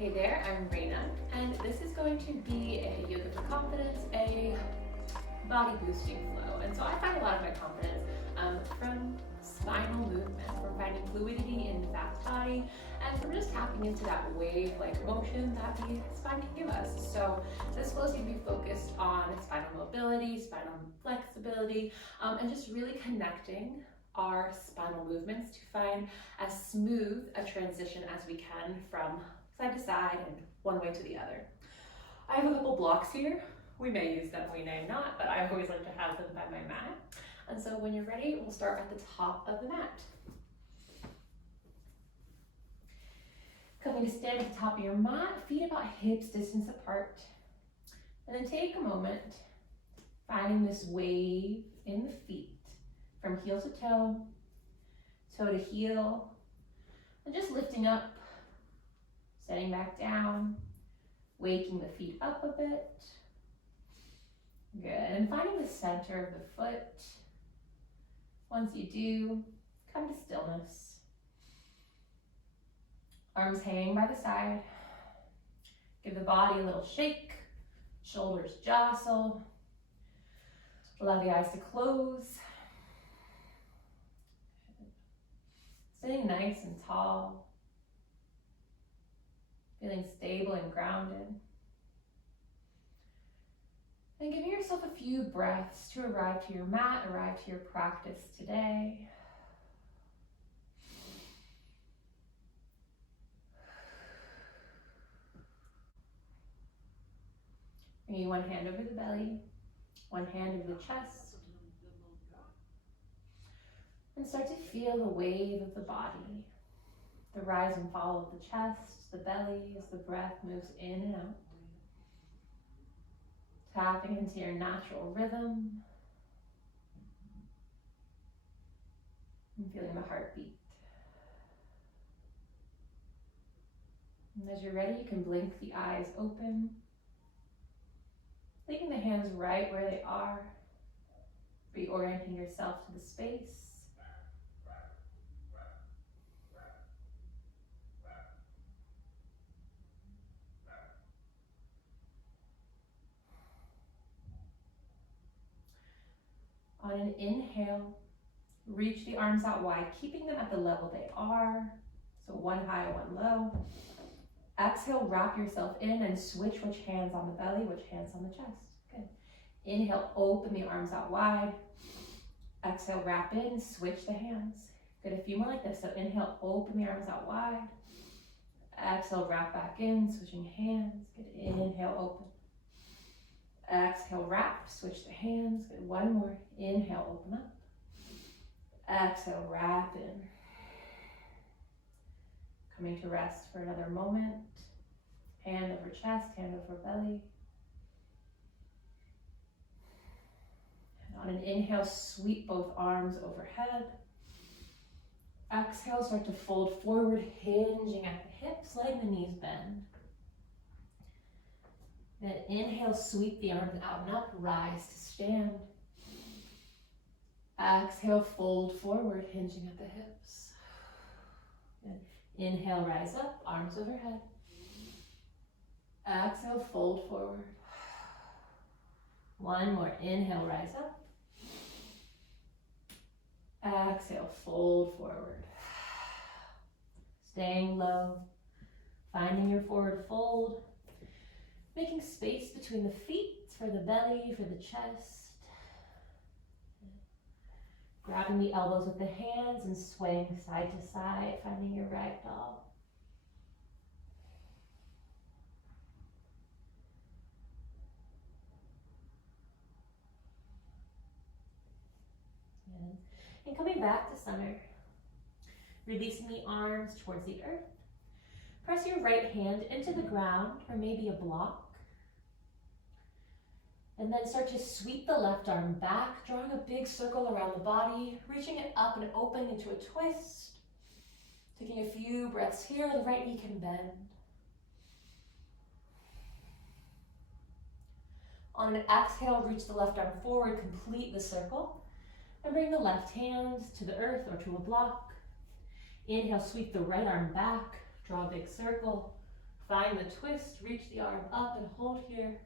Hey there, I'm Raina, and this is going to be a yoga for confidence, a body boosting flow. And so I find a lot of my confidence from spinal movement, from finding fluidity in the back body, and from just tapping into that wave-like motion that the spine can give us. So this flow is going to be focused on spinal mobility, spinal flexibility, and just really connecting our spinal movements to find as smooth a transition as we can from side to side and one way to the other. I have a couple blocks here. We may use them, we may not, but I always like to have them by my mat. And so when you're ready, we'll start at the top of the mat. Coming to stand at the top of your mat, feet about hips distance apart. And then take a moment, finding this wave in the feet from heel to toe, toe to heel, and just lifting up, setting back down, waking the feet up a bit. Good, and finding the center of the foot. Once you do, come to stillness. Arms hang by the side. Give the body a little shake, shoulders jostle. Allow the eyes to close. Sitting nice and tall. Feeling stable and grounded. And giving yourself a few breaths to arrive to your mat, arrive to your practice today. Bringing one hand over the belly, one hand over the chest. And start to feel the wave of the body, the rise and fall of the chest, the belly as the breath moves in and out. Tapping into your natural rhythm and feeling the heartbeat. And as you're ready, you can blink the eyes open, leaving the hands right where they are, reorienting yourself to the space. On an inhale, reach the arms out wide, keeping them at the level they are. So one high, one low. Exhale, wrap yourself in and switch which hands on the belly, which hands on the chest. Good. Inhale, open the arms out wide. Exhale, wrap in, switch the hands. Good, a few more like this. So inhale, open the arms out wide. Exhale, wrap back in, switching hands. Good, inhale, open. Exhale, wrap, switch the hands. Good, one more. Inhale, open up. Exhale, wrap in. Coming to rest for another moment. Hand over chest, hand over belly. And on an inhale, sweep both arms overhead. Exhale, start to fold forward, hinging at the hips, letting the knees bend. Then inhale, sweep the arms out and up, rise to stand. Exhale, fold forward, hinging at the hips. Then inhale, rise up, arms overhead. Exhale, fold forward. One more, inhale, rise up. Exhale, fold forward. Staying low, finding your forward fold. Making space between the feet for the belly, for the chest. Grabbing the elbows with the hands and swaying side to side, finding your ragdoll. And coming back to center. Releasing the arms towards the earth. Press your right hand into the ground or maybe a block. And then start to sweep the left arm back, drawing a big circle around the body, reaching it up and open into a twist. Taking a few breaths here, the right knee can bend. On an exhale, reach the left arm forward, complete the circle, and bring the left hand to the earth or to a block. Inhale, sweep the right arm back, draw a big circle, Find the twist, reach the arm up and hold here.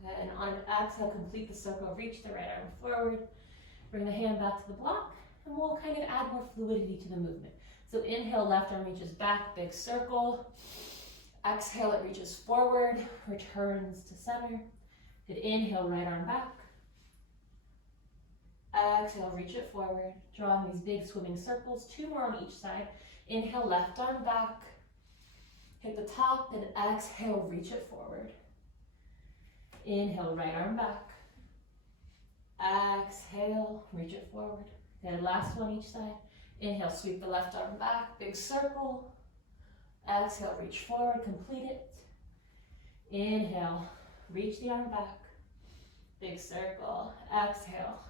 Good, and on an exhale, complete the circle, reach the right arm forward. Bring the hand back to the block, and we'll kind of add more fluidity to the movement. So inhale, left arm reaches back, big circle. Exhale, it reaches forward, returns to center. Good, inhale, right arm back. Exhale, reach it forward. Drawing these big swimming circles, 2 more on each side. Inhale, left arm back. Hit the top, and exhale, reach it forward. Inhale, right arm back. Exhale, reach it forward. Good, last one each side. Inhale, sweep the left arm back, big circle. Exhale, reach forward, complete it. Inhale, reach the arm back, big circle. Exhale,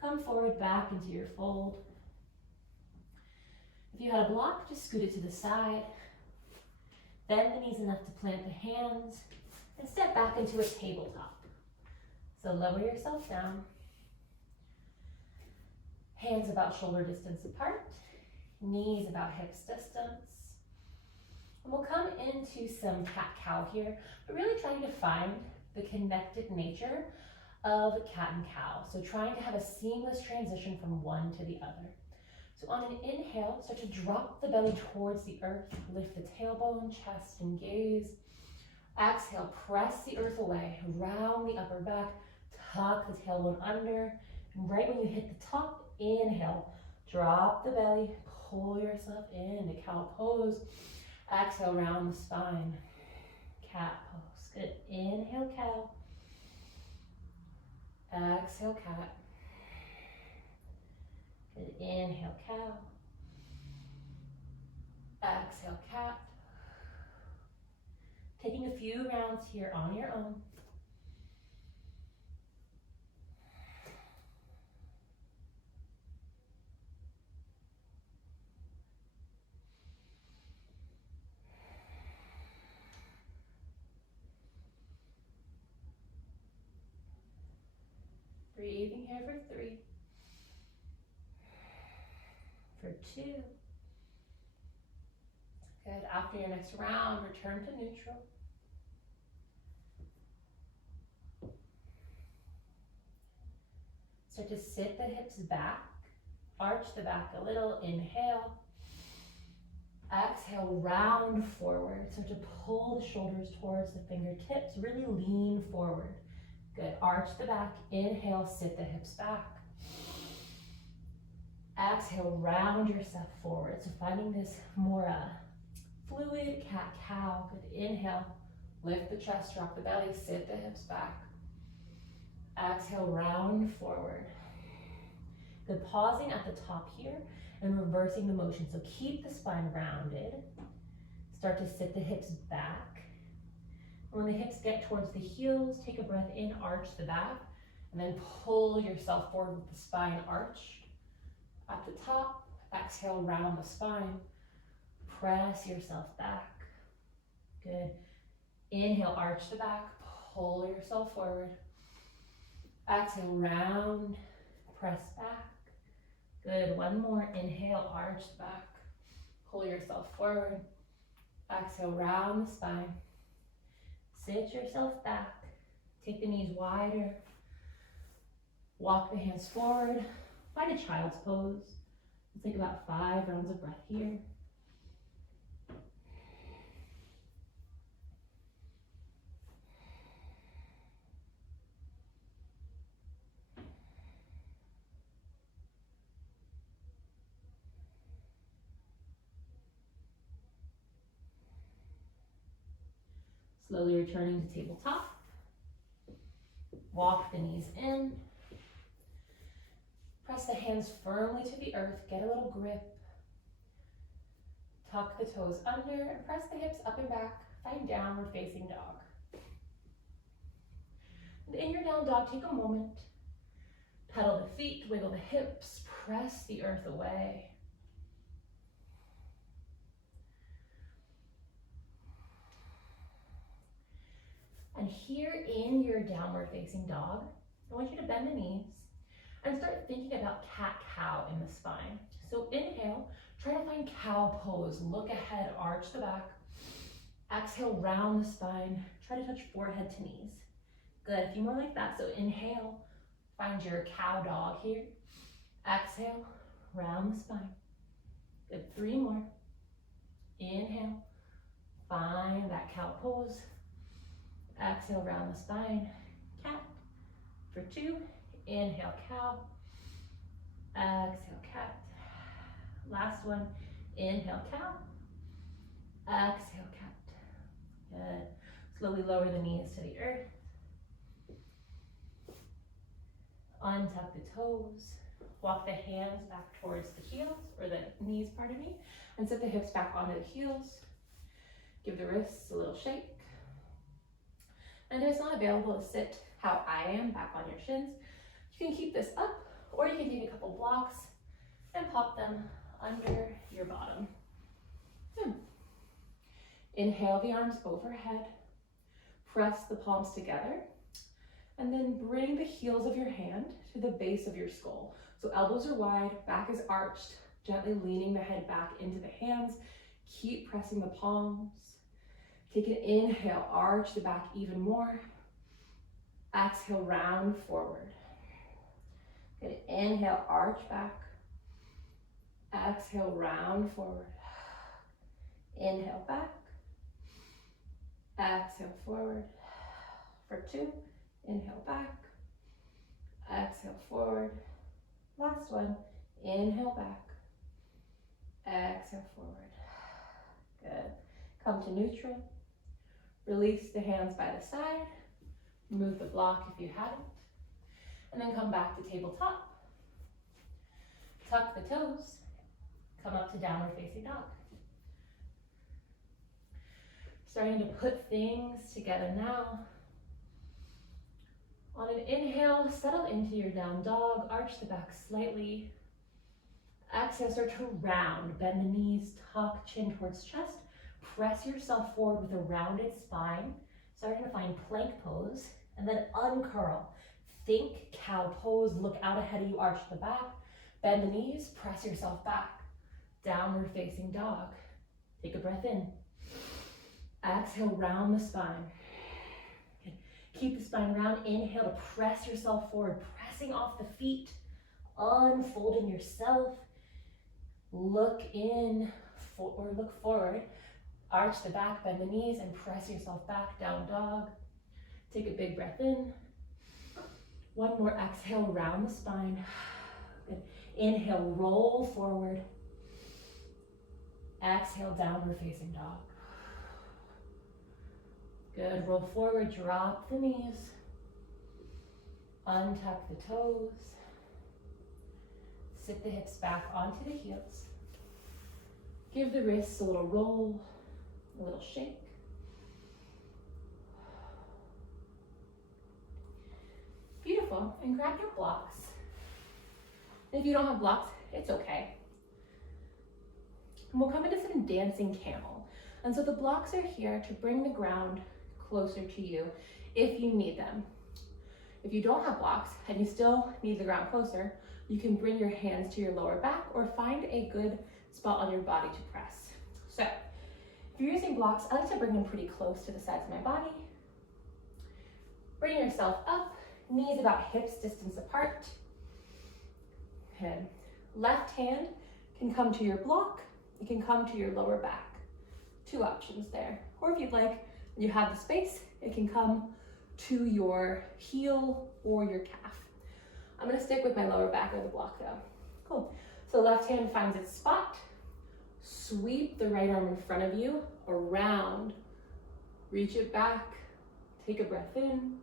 come forward, back into your fold. If you had a block, just scoot it to the side. Bend the knees enough to plant the hands and step back into a tabletop. So lower yourself down. Hands about shoulder distance apart, knees about hips distance. And we'll come into some cat-cow here, but really trying to find the connected nature of cat and cow. So trying to have a seamless transition from one to the other. So on an inhale, start to drop the belly towards the earth, lift the tailbone, chest, and gaze. Exhale, press the earth away, round the upper back, tuck the tailbone under, and right when you hit the top, inhale, drop the belly, pull yourself into cow pose. Exhale, round the spine, cat pose. Good, inhale, cow. Exhale, cat. Good, inhale, cow. Exhale, cat. Taking a few rounds here on your own. Breathing here for 3, for 2. Good, after your next round, return to neutral. Start to sit the hips back, arch the back a little, inhale. Exhale, round forward. Start to pull the shoulders towards the fingertips, really lean forward. Good, arch the back, inhale, sit the hips back. Exhale, round yourself forward. So finding this more fluid cat-cow. Good, inhale, lift the chest, drop the belly, sit the hips back. Exhale, round forward. Good, pausing at the top here and reversing the motion. So keep the spine rounded. Start to sit the hips back. When the hips get towards the heels, take a breath in, arch the back, and then pull yourself forward with the spine arched. At the top, exhale, round the spine. Press yourself back. Good. Inhale, arch the back, pull yourself forward. Exhale, round, press back. Good, one more. Inhale, arch the back, pull yourself forward. Exhale, round the spine. Sit yourself back, take the knees wider, walk the hands forward, find a child's pose. Let's take about 5 rounds of breath here. Slowly returning to tabletop. Walk the knees in. Press the hands firmly to the earth. Get a little grip. Tuck the toes under and press the hips up and back. Find downward facing dog. And in your down dog, take a moment. Pedal the feet, wiggle the hips, press the earth away. And here in your downward facing dog, I want you to bend the knees and start thinking about cat-cow in the spine. So inhale, try to find cow pose. Look ahead, arch the back. Exhale, round the spine. Try to touch forehead to knees. Good, a few more like that. So inhale, find your cow dog here. Exhale, round the spine. Good, 3 more. Inhale, find that cow pose. Exhale, round the spine. Cat for 2. Inhale, cow. Exhale, cat. Last one. Inhale, cow. Exhale, cat. Good. Slowly lower the knees to the earth. Untuck the toes. Walk the hands back towards the heels, or the knees, pardon me, and sit the hips back onto the heels. Give the wrists a little shake. And if it's not available to sit how I am, back on your shins, you can keep this up, or you can take a couple blocks and pop them under your bottom. Good. Inhale the arms overhead. Press the palms together. And then bring the heels of your hand to the base of your skull. So elbows are wide, back is arched, gently leaning the head back into the hands. Keep pressing the palms. Take an inhale, arch the back even more. Exhale, round forward. Good. Inhale, arch back. Exhale, round forward. Inhale, back. Exhale, forward. For 2. Inhale, back. Exhale, forward. Last one. Inhale, back. Exhale, forward. Good. Come to neutral. Release the hands by the side. Move the block if you haven't. And then come back to tabletop. Tuck the toes. Come up to downward facing dog. Starting to put things together now. On an inhale, settle into your down dog. Arch the back slightly. Exhale, start to round. Bend the knees, tuck chin towards chest. Press yourself forward with a rounded spine. Starting to find plank pose. And then uncurl. Think cow pose. Look out ahead of you, arch the back. Bend the knees, press yourself back. Downward facing dog. Take a breath in. Exhale, round the spine. Keep the spine round. Inhale to press yourself forward, pressing off the feet, unfolding yourself. Look in or look forward. Arch the back, bend the knees, and press yourself back, down dog. Take a big breath in. One more exhale, round the spine. Good. Inhale, roll forward. Exhale, downward facing dog. Good, roll forward, drop the knees. Untuck the toes. Sit the hips back onto the heels. Give the wrists a little roll, a little shake. Beautiful, and grab your blocks. If you don't have blocks, it's okay. And we'll come into some dancing camel. And so the blocks are here to bring the ground closer to you if you need them. If you don't have blocks and you still need the ground closer, you can bring your hands to your lower back or find a good spot on your body to press. So if you're using blocks, I like to bring them pretty close to the sides of my body. Bring yourself up, knees about hips distance apart. Okay. Left hand can come to your block, it can come to your lower back. 2 options there. Or if you'd like, you have the space, it can come to your heel or your calf. I'm gonna stick with my lower back or the block though. Cool. So left hand finds its spot. Sweep the right arm in front of you, around. Reach it back. Take a breath in.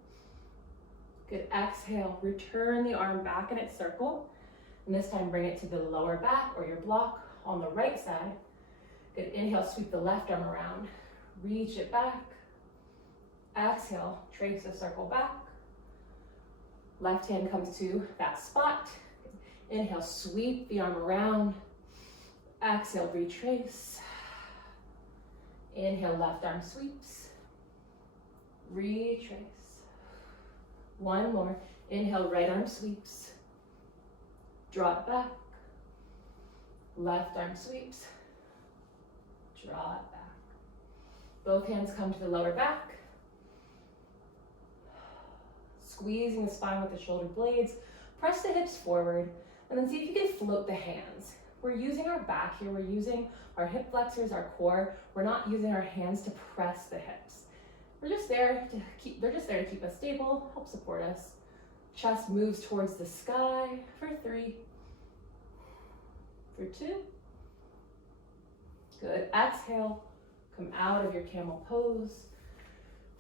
Good, exhale. Return the arm back in its circle. And this time bring it to the lower back or your block on the right side. Good, inhale, sweep the left arm around. Reach it back. Exhale, trace a circle back. Left hand comes to that spot. Inhale, sweep the arm around. Exhale, retrace. Inhale, left arm sweeps. Retrace. One more. Inhale, right arm sweeps. Draw it back. Left arm sweeps. Draw it back. Both hands come to the lower back. Squeezing the spine with the shoulder blades. Press the hips forward, and then see if you can float the hands. We're using our back here. We're using our hip flexors, our core. We're not using our hands to press the hips. They're just there to keep us stable, help support us. Chest moves towards the sky for 3, for 2. Good. Exhale, come out of your camel pose.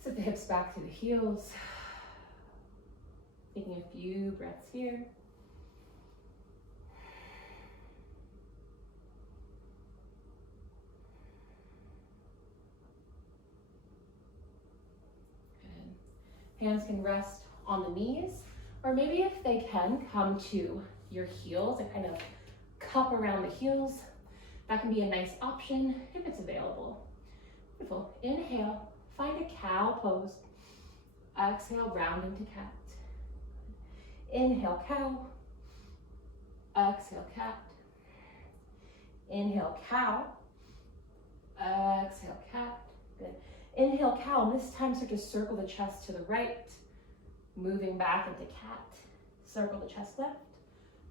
Sit the hips back to the heels. Taking a few breaths here. Good. Hands can rest on the knees, or maybe if they can, come to your heels and kind of cup around the heels. That can be a nice option if it's available. Beautiful. Inhale, find a cow pose. Exhale, round into cat. Inhale, cow. Exhale, cat. Inhale, cow. Exhale, cat. Good. Inhale, cow. And this time start to circle the chest to the right. Moving back into cat. Circle the chest left.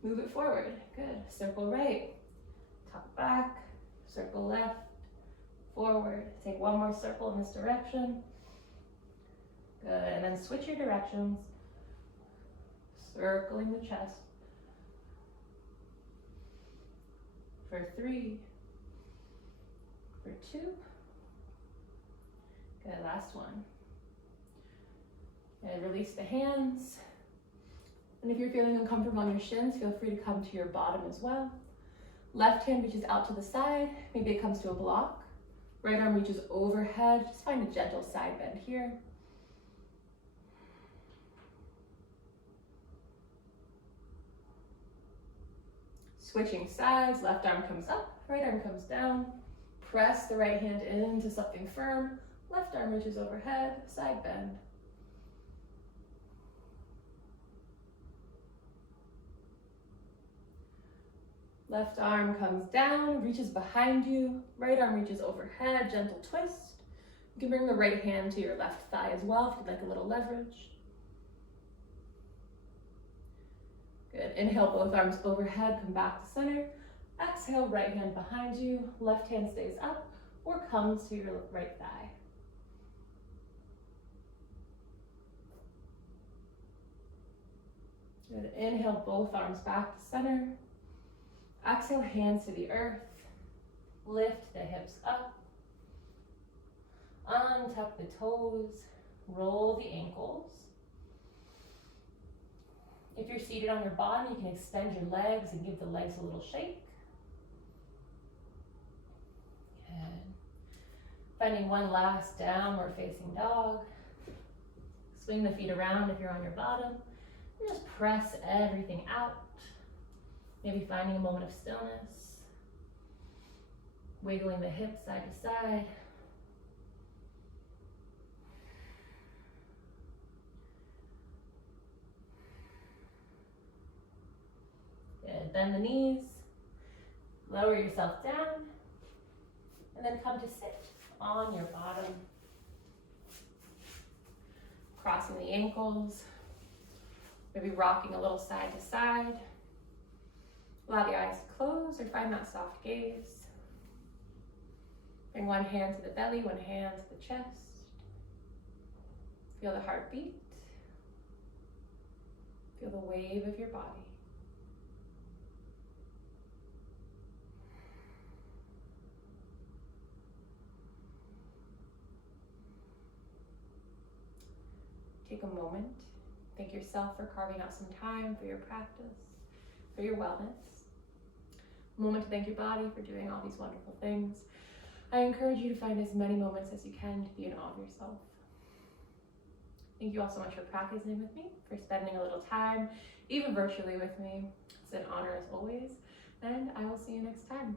Move it forward. Good. Circle right. Tuck back. Circle left. Forward. Take one more circle in this direction. Good. And then switch your directions. Circling the chest. For 3. For 2. Good. Last one. And release the hands. And if you're feeling uncomfortable on your shins, feel free to come to your bottom as well. Left hand reaches out to the side. Maybe it comes to a block. Right arm reaches overhead. Just find a gentle side bend here. Switching sides, left arm comes up, right arm comes down. Press the right hand into something firm. Left arm reaches overhead, side bend. Left arm comes down, reaches behind you. Right arm reaches overhead, gentle twist. You can bring the right hand to your left thigh as well if you'd like a little leverage. Good. Inhale, both arms overhead, come back to center. Exhale, right hand behind you. Left hand stays up or comes to your right thigh. Good. Inhale, both arms back to center. Exhale, hands to the earth. Lift the hips up. Untuck the toes. Roll the ankles. If you're seated on your bottom, you can extend your legs and give the legs a little shake. Good. Finding one last downward facing dog. Swing the feet around if you're on your bottom. And just press everything out. Maybe finding a moment of stillness. Wiggling the hips side to side. Good. Bend the knees. Lower yourself down. And then come to sit on your bottom. Crossing the ankles. Maybe rocking a little side to side. Allow the eyes to close or find that soft gaze. Bring one hand to the belly, one hand to the chest. Feel the heartbeat. Feel the wave of your body. Take a moment. Thank yourself for carving out some time for your practice, for your wellness. A moment to thank your body for doing all these wonderful things. I encourage you to find as many moments as you can to be in awe of yourself. Thank you all so much for practicing with me, for spending a little time, even virtually with me. It's an honor as always, and I will see you next time.